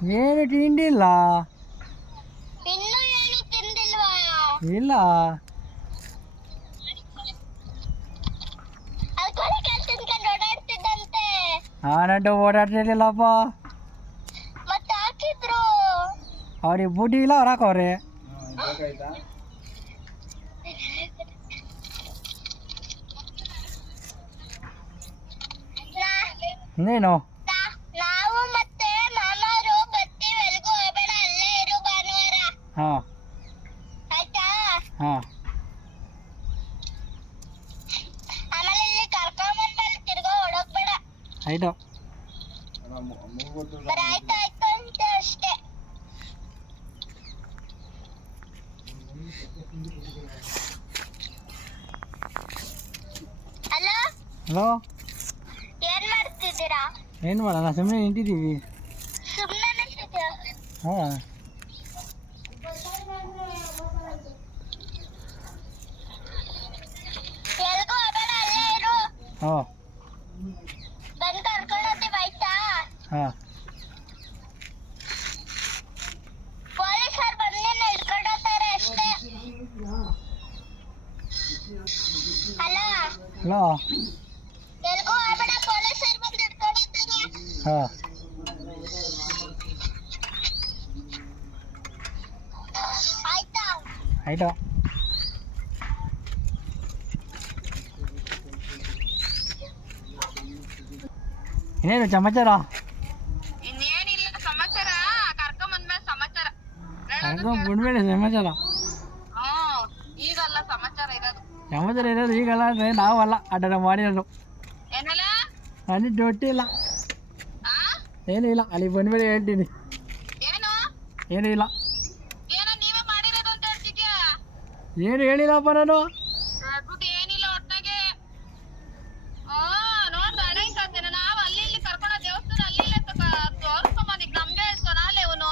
ಏನು ತಿಂಡಿಲ್ಲ. ಇನ್ನೂ ಏನು ತಿಂದಿಲ್ವಾ? ಇಲ್ಲ. ಅಲ್ಕೋಳಿ ಕಾಲ್ ತಿನ್ಕೊಂಡು ಓಡಾಡ್ತಿದ್ದಂತೆ. ನಾನಂಟು ಓಡಾಡ್ತಿರ್ಲಿಲ್ಲಪ್ಪ. ಮತ್ತೆ ಹಾಕಿದ್ರು. ಅವ್ರಿಗೆ ಬುದ್ಧಿ ಇಲ್ಲ, ಅವ್ರು ಹಾಕವ್ರೆ. ನೀನು ನಾವು ಮತ್ತೆ ಮಾಮಾರು ಬರ್ತೀವಿ. ಎಲ್ಗೂ ಹೋಗ್ಬೇಡ, ಅಲ್ಲೇ ಇರು ಭಾನುವಾರ. ಹಾಂ ಆಯ್ತಾ? ಹಾಂ ಆಮೇಲೆ ಇಲ್ಲಿ ಕರ್ಕೊಂಬಂದ್ಮೇಲೆ ತಿರ್ಗಾ ಓಡೋಗ್ಬೇಡ. ಆಯಿತು. ಬರೀ ಆಯ್ತು ಆಯ್ತು ಅಂತ ಅಷ್ಟೇ. ಹಲೋ, ಹಲೋ, ಏನ್ ಮಾಡ್ತಿದ್ದೀರಾ? ಏನು ಮಾಡೋಣ, ಸುಮ್ಮನೆ ನಿಂತಿದ್ದೀವಿ. ಸುಮ್ಮನೆ ನಿಂತಿದ್ದೀರಾ? ಹಾಂ ಎಲ್ಗೂ ಹೋಗ್ಬೇಡ, ಅಲ್ಲೇ ಇರು. ಹಾಂ ಬಂದು ಕರ್ಕೊಂಡು ಹೋಗ್ತೀವಿ. ಆಯ್ತಾ? ಹಾಂ ಪೊಲೀಸರು ಬಂದು ನಿನ್ನ ಹಿಡ್ಕೊಂಡು ಹೋಗ್ತಾರೆ ಅಷ್ಟೇ. ಅಲ್ಲ, ಹಲೋ, ಎಲ್ಗೂ ಹೋಗ್ಬೇಡ, ಪೊಲೀಸರು ಬಂದು ಹಿಡ್ಕೊಂಡು ಹೋಗ್ತಾರೆ. ಹಾಂ ಆಯ್ತಾ? ಆಯಿತು. ಇನ್ನೇನು ಸಮಾಚಾರ? ಇನ್ನೇನಿಲ್ಲ ಸಮಾಚಾರ. ಕರ್ಕೊಂಬಂದ್ಮೇಲೆ ಸಮಾಚಾರ. ಬಿಡ್ಬೇಡಿ ಸಮಾಚಾರ. ಈಗಲ್ಲ ಸಮಾಚಾರ ಇರೋದು. ಸಮಾಚಾರ ಇರೋದು ಈಗಲ್ಲ ಅಂದರೆ ನಾವಲ್ಲ ಆಟ ಮಾಡಿರೋದು. ಏನಲ್ಲ? ಅಲ್ಲಿ ದೊಡ್ಡ ಇಲ್ಲ, ಏನೂ ಇಲ್ಲ. ಅಲ್ಲಿ ಬಂದ್ಮೇಲೆ ಹೇಳ್ತೀನಿ. ಏನು ಏನೂ ಇಲ್ಲ, ಏನೋ ನೀವೇ ಮಾಡಿರೋದು ಅಂತ ಹೇಳ್ತಿದ್ಯಾ? ಏನು ಹೇಳಿಲ್ಲಪ್ಪ ನಾನು. ದುಡ್ಡು ಏನಿಲ್ಲ ಒಟ್ನಾಗೆ. ನೋಡ್ದ ಹಣ ಇರ್ತೇನೆ. ನಾವು ಅಲ್ಲಿ ಇಲ್ಲಿ ಕರ್ಕೊಂಡ ದೇವಸ್ಥಾನ ಅಲ್ಲಿ ಇಲ್ಲೇ ತೋರಿಸ್ಕೊಂಬಂದಿದ್ ನಮ್ಗೆ ಹೇಳ್ತಾನ ಅಲ್ಲೇ ಇವನು.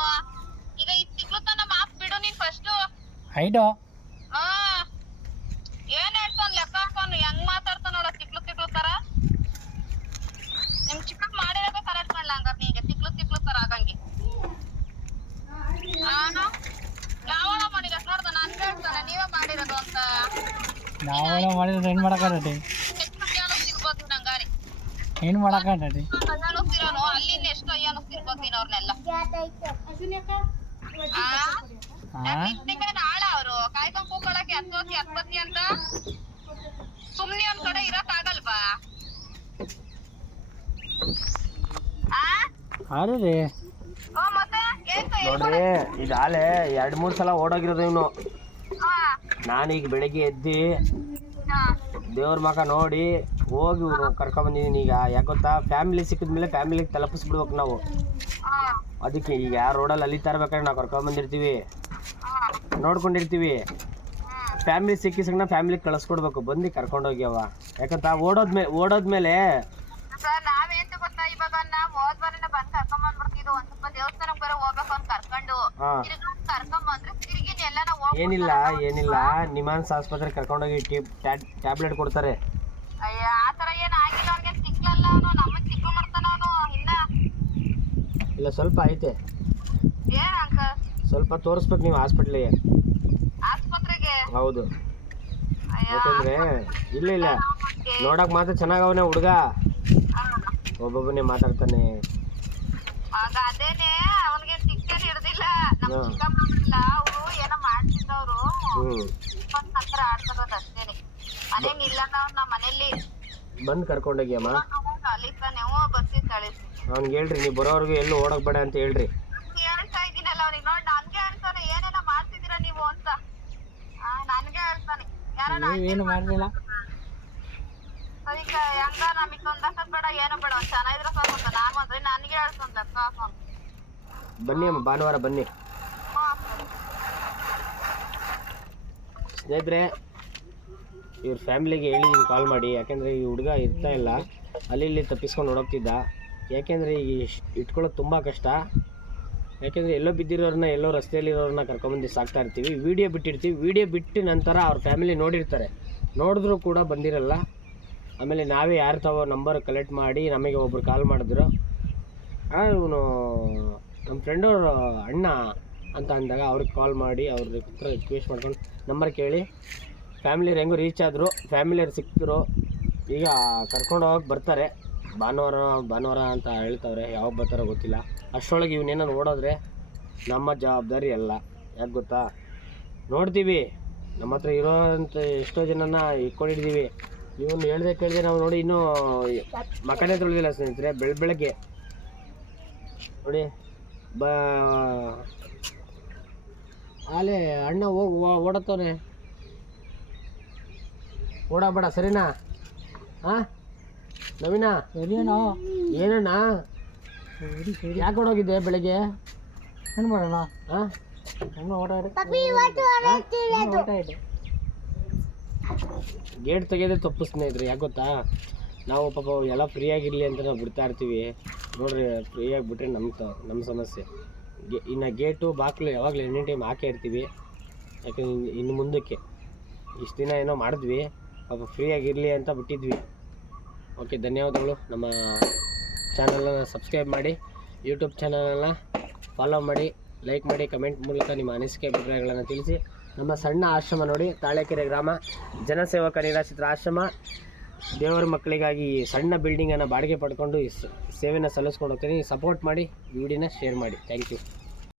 ಈಗ ಇದು ಸಿಗ್ಲುತ್ತಾನ ಮಾಪ್ ಬಿಡು ನೀನ್ ಫಸ್ಟು. ಆಯಿತು. ಏನ್ ಹೇಳ್ತಾನ ಲೆಕ್ಕ ಹಾಕೋನು ಹೆಂಗ್ ಮಾತಾಡ್ತಾನ ನೋಡ, ತಿಕ್ಲು ತರ. ನಿಮ್ ಚಿಕ್ಕ ಮಾಡಿರೋದೇ ಕರೆಕ್ಟ್ ಮಾಡ್ಲ ಹಂಗಾರ ನೀಗೆ ತಿಕ್ಲು ತರ ಆಗಂಗೆ. ಯಾವಾಗ ಮಾಡಿರೋದು ನೋಡ್ದ ನನ್ಗೆ ಹೇಳ್ತಾನೆ ನೀವೇ ಮಾಡಿರೋದು ಅಂತ. ನಾವೆಲ್ಲ ಮಾಡಿದ್ರೆ ಏನು ಮಾಡೋಕ್ಕಾಗತ್ತೆ? ಸಿಗ್ಬೋದು ನಂಗಾರಿ ಏನು ಮಾಡೋಕ್ಕಾಗತ್ತೆ? ಅಯ್ಯಾನುಸ್ತಿರೋನು ಅಲ್ಲಿಂದ ಎಷ್ಟು ಅಯ್ಯಾನುಸ್ತಿರ್ಬೋದು ನೀನ್ ಅವ್ರನ್ನೆಲ್ಲ. ನಾಳ ಅವರು ಕಾಯ್ಕೊಂಡ್ ಕೂಕೊಳಕ್ಕೆ ಹತ್ಪತ್ತಿ ಅಂತ ಸುಮ್ನೆ ಒಂದ್ ಕಡೆ ಇರಕ್ ಆಗಲ್ವಾ? ಅದೇ ಮತ್ತೆ ನೋಡ್ರಿ, ಇದಾಲೆ 2-3 ಸಲ ಓಡೋಗಿರೋದು ಇವನು. ನಾನೀಗ ಬೆಳಗ್ಗೆ ಎದ್ದು ದೇವ್ರ ಮಕ ನೋಡಿ ಹೋಗಿ ಇವ್ನು ಕರ್ಕೊಂಬಂದಿದ್ದೀನಿ. ಈಗ ಯಾಕೆ ಗೊತ್ತಾ, ಫ್ಯಾಮಿಲಿ ಸಿಕ್ಕಿದ್ಮೇಲೆ ಫ್ಯಾಮಿಲಿಗೆ ತಲುಪಿಸ್ಬಿಡ್ಬೇಕು ನಾವು. ಅದಕ್ಕೆ ಈಗ ರೋಡಲ್ಲಿ ಅಲಿತಾ ಇರ್ಬೇಕಾದ್ರೆ ನಾವು ಕರ್ಕೊಂಬಂದಿರ್ತೀವಿ, ನೋಡ್ಕೊಂಡಿರ್ತೀವಿ. ಫ್ಯಾಮಿಲಿ ಸಿಕ್ಕಿಸಣ್ಣ ಫ್ಯಾಮಿಲಿಗೆ ಕಳಿಸ್ಕೊಡ್ಬೇಕು, ಬಂದು ಕರ್ಕೊಂಡೋಗ್ಯವ. ಯಾಕಂತ ಓಡೋದ್ಮೇಲೆ ಸರ್ ನಾವೇಂತ ಗೊತ್ತಾ, ಇವಾಗ ನಾವ್ ಹೋದ್ವಾರನೇ ಬಂದ್ ಕರ್ಕೊಂಬಂದ್ಬಿಡ್ತಿದ್ವು. ಒಂದ್ ಸ್ವಲ್ಪ ದೇವಸ್ಥಾನಕ್ ಬರೋ ಹೋಗ್ಬೇಕು ಅಂತ ಕರ್ಕೊಂಡು ಕರ್ಕೊಂಬಂದ್ರೆ ತಿರುಗಿ ಎಲ್ಲ ಏನಿಲ್ಲ ನಿಮಾನ್ಸ್ ಆಸ್ಪತ್ರೆ ಕರ್ಕೊಂಡೋಗಿ ಟ್ಯಾಬ್ಲೆಟ್ ಕೊಡ್ತಾರೆ. ಅಯ್ಯ ಆತರ ಏನ್ ಆಗಿಲ್ಲ, ಅವ್ನಿಗೆ ಸಿಕ್ಲಲ್ಲ ಅವನು. ನಮ್ಮನ್ ಸಿಕ್ಕು ಮಾಡ್ತಾನ ಅವನು ಇನ್ನ. ಇಲ್ಲ ಸ್ವಲ್ಪ ಐತೆ, ಏನ್ ಅಂಕಲ್? ಸ್ವಲ್ಪ ತೋರಿಸ್ಬೇಕು ನೀವು ಆಸ್ಪತ್ರೆಗೆ. ಹೌದು, ಯಾಕಂದ್ರೆ ಇಲ್ಲ ನೋಡಕ್ ಮಾತ್ರ ಚೆನ್ನಾಗವನೆ ಹುಡುಗ, ಒಬ್ಬೊಬ್ಬನೇ ಮಾತಾಡ್ತಾನೆ. ಅದೇನೆ ಅವನಿಗೆ ಸಿಕ್ಕೇನ್ ಹಿಡ್ದಿಲ್ಲ. ನಮ್ ಚಿಕ್ಕಮ್ಮ ಅವ್ರು ಏನೋ ಮಾಡ್ತಿದ್ದವ್ರು ಹತ್ರ ಆಡ್ತಾರೋದು ಅಷ್ಟೇನೆ. ಮನೇಲಿ ಇಲ್ಲ ನಾವ್ ಮನೇಲಿ ಬಂದ್ ಕರ್ಕೊಂಡೋಗ್ಯಮ್ಮ. ಕಲಿತಾನೆ ಬರ್ತಿದ್ದಾಳೆ. ಅವ್ನಿಗೆ ಹೇಳ್ರಿ, ನೀವು ಬರೋವರೆಗೂ ಎಲ್ಲೂ ಓಡಕ್ ಬೇಡ ಅಂತ ಹೇಳ್ರಿ. ಹೇಳ್ತಾ ಇದೀನಲ್ಲ ಅವ್ನಿಗೆ. ನೋಡಿ ನನ್ಗೆ ಹೇಳ್ತಾನೆ ಏನೇನೋ ಮಾಡ್ತಿದ್ದೀರಾ ನೀವು ಅಂತ. ನನ್ಗೆ ಹೇಳ್ತಾನೆ ಏನು ಮಾಡಲಿಲ್ಲ. ಅದಕ್ಕೆ ಹೆಂಗ ನಮಗ್ ತೊಂದಾಕದ್ ಬೇಡ, ಏನು ಬೇಡ, ಒಂದ್ ಚೆನ್ನಾಗಿದ್ರೆ ಸಾಕು. ನಾನು ಅಂದ್ರೆ ನನ್ಗೆ ಹೇಳ್ತಾನೆ ಲೆಕ್ಕ ಹಾಕೊಂಡು. ಬನ್ನಿ ಅಮ್ಮ, ಭಾನುವಾರ ಬನ್ನಿ. ಸ್ನೇಹಿತರೆ, ಇವ್ರ ಫ್ಯಾಮಿಲಿಗೆ ಹೇಳಿದ್ದೀನಿ ಕಾಲ್ ಮಾಡಿ. ಯಾಕೆಂದರೆ ಈ ಹುಡುಗ ಇರ್ತಾ ಇಲ್ಲ, ಅಲ್ಲಿ ಇಲ್ಲಿ ತಪ್ಪಿಸ್ಕೊಂಡು ಹೊಡೋಗ್ತಿದ್ದ. ಯಾಕೆಂದರೆ ಈಗ ಇಟ್ಕೊಳ್ಳೋದು ತುಂಬ ಕಷ್ಟ. ಯಾಕೆಂದರೆ ಎಲ್ಲೋ ಬಿದ್ದಿರೋರನ್ನ, ಎಲ್ಲೋ ರಸ್ತೆಯಲ್ಲಿರೋರನ್ನ ಕರ್ಕೊಂಬಂದು ಸಾಕ್ತಾ ಇರ್ತೀವಿ, ವೀಡಿಯೋ ಬಿಟ್ಟಿರ್ತೀವಿ. ವೀಡಿಯೋ ಬಿಟ್ಟು ನಂತರ ಅವ್ರ ಫ್ಯಾಮಿಲಿ ನೋಡಿರ್ತಾರೆ, ನೋಡಿದ್ರೂ ಕೂಡ ಬಂದಿರಲ್ಲ. ಆಮೇಲೆ ನಾವೇ ಯಾರು ನಂಬರ್ ಕಲೆಕ್ಟ್ ಮಾಡಿ ನಮಗೆ ಒಬ್ರು ಕಾಲ್ ಮಾಡಿದ್ರು. ಇವನು ನಮ್ಮ ಫ್ರೆಂಡವರು ಅಣ್ಣ ಅಂತ ಅಂದಾಗ ಅವ್ರಿಗೆ ಕಾಲ್ ಮಾಡಿ ಅವ್ರ ಹತ್ರ ರಿಕ್ವೆಸ್ಟ್ ಮಾಡ್ಕೊಂಡು ನಂಬರ್ ಕೇಳಿ ಫ್ಯಾಮಿಲಿಯವ್ರು ಹೆಂಗೂ ರೀಚ್ ಆದರು, ಫ್ಯಾಮಿಲಿಯವ್ರು ಸಿಕ್ಕಿದ್ರು. ಈಗ ಕರ್ಕೊಂಡು ಹೋಗಕ್ಕೆ ಬರ್ತಾರೆ, ಭಾನುವಾರ ಅಂತ ಹೇಳ್ತವ್ರೆ, ಯಾವಾಗ ಬರ್ತಾರೋ ಗೊತ್ತಿಲ್ಲ. ಅಷ್ಟರೊಳಗೆ ಇವನೇನಾದ್ರು ಓಡೋದ್ರೆ ನಮ್ಮ ಜವಾಬ್ದಾರಿ ಅಲ್ಲ. ಯಾಕೆ ಗೊತ್ತಾ, ನೋಡ್ತೀವಿ ನಮ್ಮ ಹತ್ರ ಇರೋಂಥ ಎಷ್ಟೋ ಜನನ ಇಟ್ಕೊಂಡಿದ್ದೀವಿ. ಇವನು ಹೇಳ್ದೆ ಕೇಳಿದೆ ನಾವು ನೋಡಿ ಇನ್ನೂ ಮಕನೇ ತೊಳೆದಿಲ್ಲ ಸ್ನೇಹಿತರೆ. ಬೆಳಗ್ಗೆ ನೋಡಿ ಆಲೇ ಅಣ್ಣ ಹೋಗಿ ಓಡತ್ತವನೆ, ಓಡಬೇಡ ಸರಿನಾ? ಹಾಂ ನವೀನ ಸರಿನೋ ಏನಣ್ಣ ಸರಿ ಸರಿ. ಯಾಕೆ ಓಡೋಗಿದ್ದೆ ಬೆಳಗ್ಗೆ? ಏನು ಮಾಡೋಣ? ಹಾಂ ಗೇಟ್ ತೆಗೆಯೋದೇ ತಪ್ಪು ಸ್ನೇಹಿತರೆ. ಯಾಕೆ ಗೊತ್ತಾ, ನಾವು ಪಾಪ ಎಲ್ಲ ಫ್ರೀಯಾಗಿರಲಿ ಅಂತ ನಾವು ಬಿಡ್ತಾ ಇರ್ತೀವಿ. ನೋಡ್ರಿ ಫ್ರೀಯಾಗಿ ಬಿಟ್ಟರೆ ನಮ್ಮ ಸಮಸ್ಯೆ. ಇನ್ನು ಗೇಟು ಬಾಗಿಲು ಯಾವಾಗಲೂ ಎನಿ ಟೈಮ್ ಹಾಕೇ ಇರ್ತೀವಿ. ಯಾಕಂದ್ರೆ ಇನ್ನು ಮುಂದಕ್ಕೆ ಇಷ್ಟು ದಿನ ಏನೋ ಮಾಡಿದ್ವಿ, ಪಾಪ ಫ್ರೀಯಾಗಿರಲಿ ಅಂತ ಬಿಟ್ಟಿದ್ವಿ. ಓಕೆ, ಧನ್ಯವಾದಗಳು. ನಮ್ಮ ಚಾನಲನ್ನು ಸಬ್ಸ್ಕ್ರೈಬ್ ಮಾಡಿ, ಯೂಟ್ಯೂಬ್ ಚಾನಲನ್ನು ಫಾಲೋ ಮಾಡಿ, ಲೈಕ್ ಮಾಡಿ, ಕಮೆಂಟ್ ಮೂಲಕ ನಿಮ್ಮ ಅನಿಸಿಕೆ ಅಭಿಪ್ರಾಯಗಳನ್ನು ತಿಳಿಸಿ. ನಮ್ಮ ಸಣ್ಣ ಆಶ್ರಮ ನೋಡಿ, ತಾಳೆಕೆರೆ ಗ್ರಾಮ ಜನಸೇವಕ ನಿರಾಶ್ರಿತರ ಆಶ್ರಮ. ದೇವರ ಮಕ್ಕಳಿಗಾಗಿ ಸಣ್ಣ ಬಿಲ್ಡಿಂಗನ್ನು ಬಾಡಿಗೆ ಪಡ್ಕೊಂಡು ಈ ಸೇವೆಯನ್ನು ಸಲ್ಲಿಸ್ಕೊಂಡು ಹೋಗ್ತೀನಿ. ಸಪೋರ್ಟ್ ಮಾಡಿ, ವಿಡಿಯೋನ ಶೇರ್ ಮಾಡಿ. Thank you.